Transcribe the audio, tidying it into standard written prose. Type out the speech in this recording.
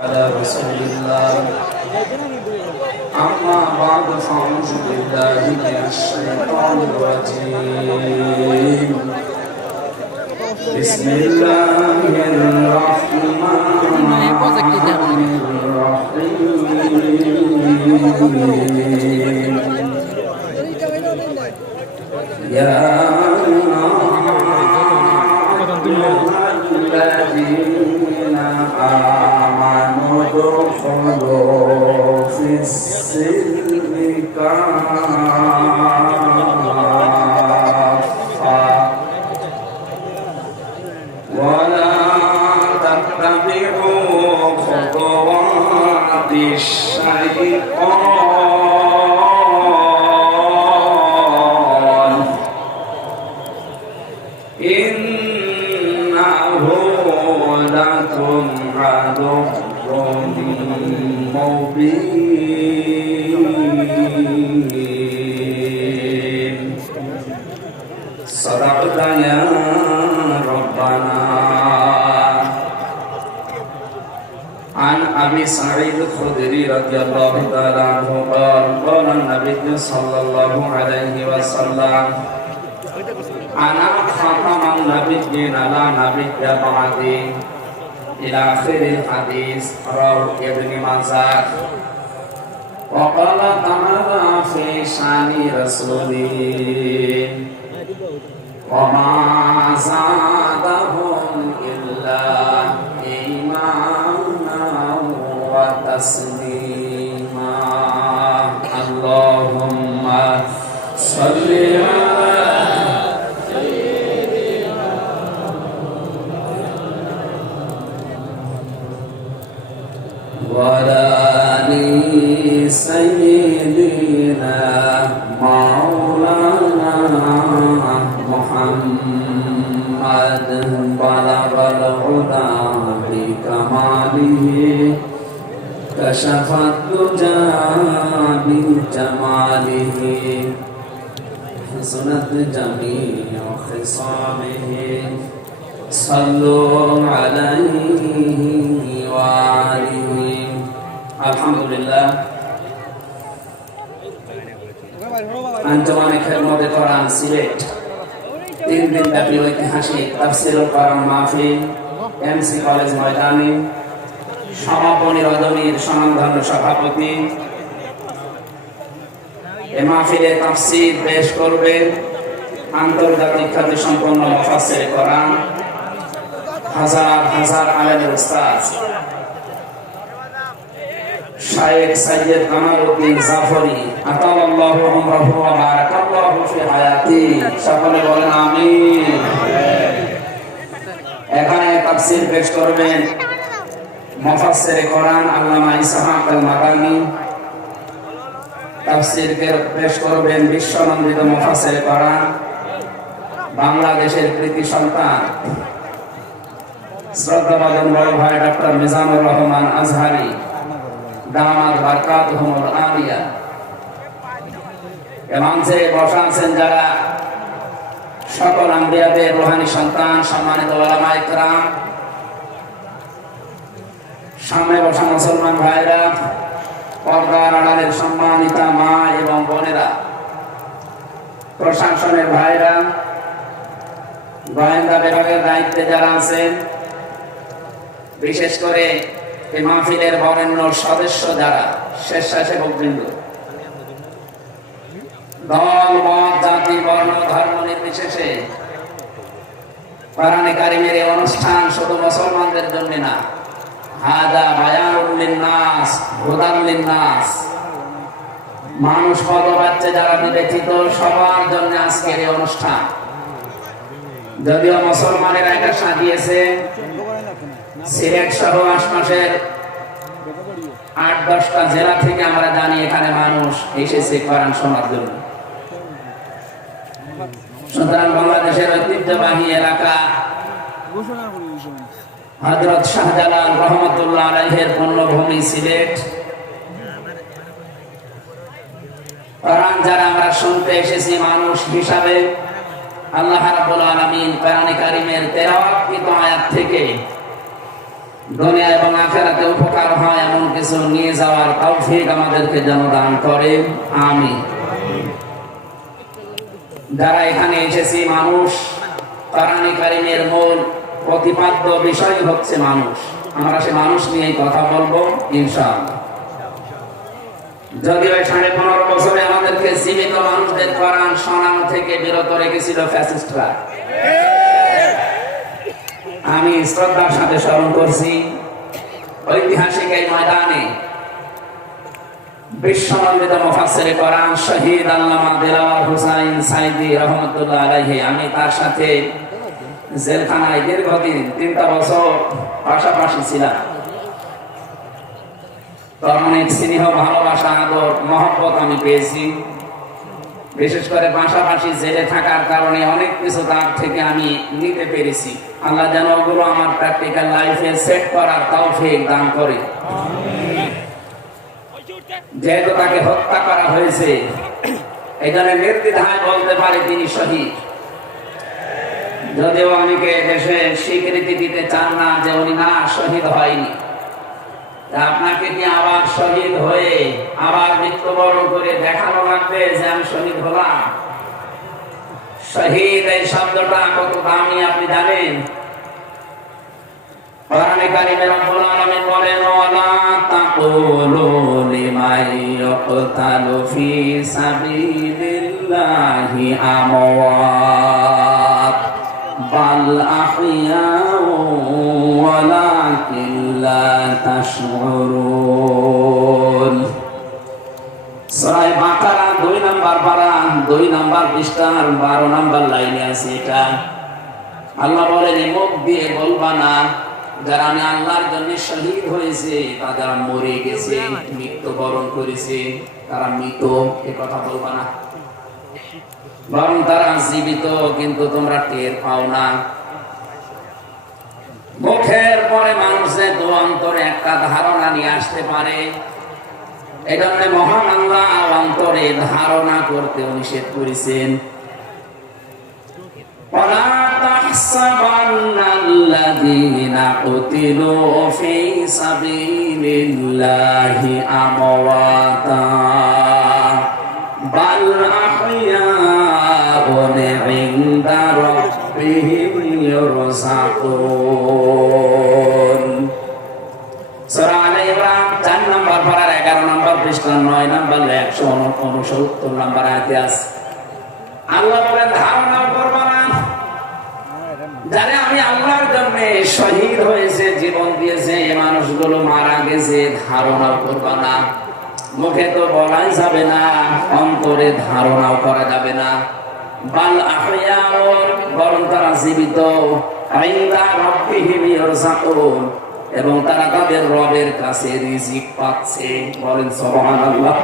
على رسول الله أما بعد فأعوذ بالله من الشيطان الرجيم بسم الله الرحمن الرحيم يا الذين آمنوا ادخلوا في السلم كافة ولا تتبعوا خطوات الشيطان إنه لكم عدو مبين صدقت يا ربنا. عن أبي سعيد الخدري رضي الله تعالى عنه قال قال النبي صلى الله عليه وسلم أنا خاتم النبيين لا نبي بعدي إلى آخر الحديث رواه ابن ماجه. وقال تعالى في شأن رسوله وما زادهم إلا إيمانا وتسليما. اللهم صل على وعلى آل سيدنا مولانا محمد بلغ العلا بكماله كشف الدجى بجماله حسنت جميع خصامه صلوا عليه وآله. আলহামদুলিল্লাহ আঞ্জুমানে খেদমতে কোরআন সিলেট 3 দিন ব্যাপী ঐতিহাসিক তাফসীরুল কোরআন মাহফিল এমসি কলেজ ময়দানে সমাপনী রজনীর স্বনামধন্য সভাপতি এ মাহফিলে তাফসীর পেশ করবেন আন্তর্জাতিক খ্যাতি সম্পন্ন মুফাসসির কোরআন হাজার হাজার আলেমের উস্তাদ শায়েখ সৈয়দ কামালউদ্দিন জাফরি আতাল্লাহু উমরাহু ওয়া বারাকাল্লাহু ফি হায়াতি। সকলে বলেন আমিন। এখানে তাফসীর পেশ করবেন মুফাসসির কোরআন আল্লামা ইসহাক আল মাদানী। তাফসীর পেশ করবেন বিশ্বনন্দিত মুফাসসির কোরআন বাংলাদেশের কৃতি সন্তান শ্রদ্ধাভাজন বড় ভাই ডক্টর মিজানুর রহমান আজহারি দামাত বারকাতুহুমুল আলিয়া। মঞ্চে বসা আছেন যারা সকল আম্বিয়াদের রূহানী সন্তান সম্মানিত উলামায়ে কেরাম, সামনে বসা মুসলমান ভাইরা, পর্দার আড়ালের সম্মানিতা মা এবং বোনেরা, প্রশাসনের ভাইরা, গোয়েন্দা বিভাগের দায়িত্বে যারা আছেন, বিশেষ করে এই মাহফিলের বরেণ্য সদস্য যারা, স্বেচ্ছাসেবকবৃন্দ, দল মত জাতি বর্ণ ধর্ম নির্বিশেষে কোরআনে কারিমের এই অনুষ্ঠান শুধু মুসলমানদের জন্য না, হাদা বায়ানুল লিন্নাস হুদাল লিন্নাস, মানুষ পদ পাচ্ছে যারা বিবেচিত সবার জন্য আজকের এই অনুষ্ঠান। যদিও মুসলমানেরা এটা সাজিয়েছে সিলেট সহ আশপাশের 8-10টা জেলা থেকে আমরা জানি এখানে মানুষ এসেছে কোরআন শোনার জন্য। সুতরাং বাংলাদেশের ঐতিহ্যবাহী এলাকা হযরত শাহজালাল রহমাতুল্লাহ আলাইহির পুণ্যভূমি সিলেট, কোরআন যারা আমরা শুনতে এসেছি মানুষ হিসাবে, আল্লাহ রাব্বুল আলামিন কোরআনে কারীমের তেলাওয়াতকৃত আয়াত থেকে দুনিয়া এবং আখিরাতে উপকার হয় এমন কিছু নিয়ে যাওয়ার তৌফিক আমাদেরকে যেন দান করেন, আমিন। যারা এখানে এসেছি মানুষ, কোরআনে কারীমের মূল প্রতিপাদ্য বিষয় হচ্ছে মানুষ। আমরা সে মানুষ নিয়েই কথা বলবো ইনশাআল্লাহ। যদিও 15.5 বছরে আমাদেরকে জীবিত মানুষদের কোরআন শোনানো থেকে বিরত রেখেছিল ফ্যাসিস্টরা। আমি শ্রদ্ধার সাথে স্মরণ করছি ঐতিহাসিক এই ময়দানে বিশ্বনন্দিত মুফাসসিরে কোরআন শহীদ আল্লামা দিলওয়ার হোসাইন সাইদি রহমাতুল্লাহ আলাইহি, আমি তার সাথে জেলখানায় দীর্ঘদিন 3টা বছর পাশাপাশি ছিলাম। তার অনেক স্নেহ, ভালোবাসা, আদর, মহব্বত আমি পেয়েছি। বিশেষ করে পাশাপাশি জেলে থাকার কারণে অনেক কিছু তার থেকে আমি নিতে পেরেছি। আল্লাহ যেন ওগুলো আমার প্র্যাকটিক্যাল লাইফে সেট করার তৌফিক দান করে। যেহেতু তাকে হত্যা করা হয়েছে, এই জন্য নির্দ্বিধায় বলতে পারে তিনি শহীদ। যদিও অনেকে দেশে স্বীকৃতি দিতে চান না যে উনি না শহীদ হয়নি। আপনাকে কি আবার শহীদ হয়ে আবার মৃত্যুবরণ করে দেখানো লাগবে যে আমি শহীদ হলাম? শহীদ এই শব্দটা কত দামি আপনি জানেন? কোরআনে কারীমে রব্বুল আলামিন বলেন, ওয়ালা তাকুলু লিমান ইয়াকতালু ফি সাবিলিল্লাহি আমওয়াত বাল আহইয়াউ ওয়ালাকিন লা তাশউরুন। সূরা বাকারা 2 নম্বর পারা 2 নম্বর পৃষ্ঠার 12 নম্বর লাইনে আছে এটা। আল্লাহ বলেন, মুখ দিয়ে বলবা না যারা আমি আল্লাহর জন্য শহীদ হয়েছে, তারা মরে গেছে, মৃত্যুবরণ করেছে, তারা মৃত, এ কথা বলবা না। বরং তারা জীবিত, কিন্তু তোমরা টের পাও না। মুখের পরে মানুষের দু অন্তরে একটা ধারণা নিয়ে আসতে পারে। এই জন্য মহান আল্লাহ অন্তরে ধারণা করতে নিষেধ করেছেন। ওয়ালা তাহসাবান্নাল্লাযীনা কুতিলু ফী সাবিলিল্লাহি আমওয়াতা বাল আহইয়াউন ইনদা রাব্বিহিম ইরযাকুন। সূরা আলে ইমরান 4 নম্বর পারার 11 নম্বর পৃষ্ঠা 9 নম্বর 169 নম্বর আয়াতে আছে। আল্লাহ বলেন, ধারণা করবা না যারা আমি আল্লাহর জন্য শহীদ হয়েছে, জীবন দিয়েছে, এই মানুষগুলো মারা গেছে, ধারণাও করবা না। মুখে তো বলাই যাবে না, অন্তরে ধারণাও করা যাবে না। বাল আহইয়াউন, বরং তারা জীবিত, ইনদা রাব্বিহিম ইরযাকুন, এবং তারা তাদের রবের কাছে রিজিক পাচ্ছে। বলেন সুবহানাল্লাহ।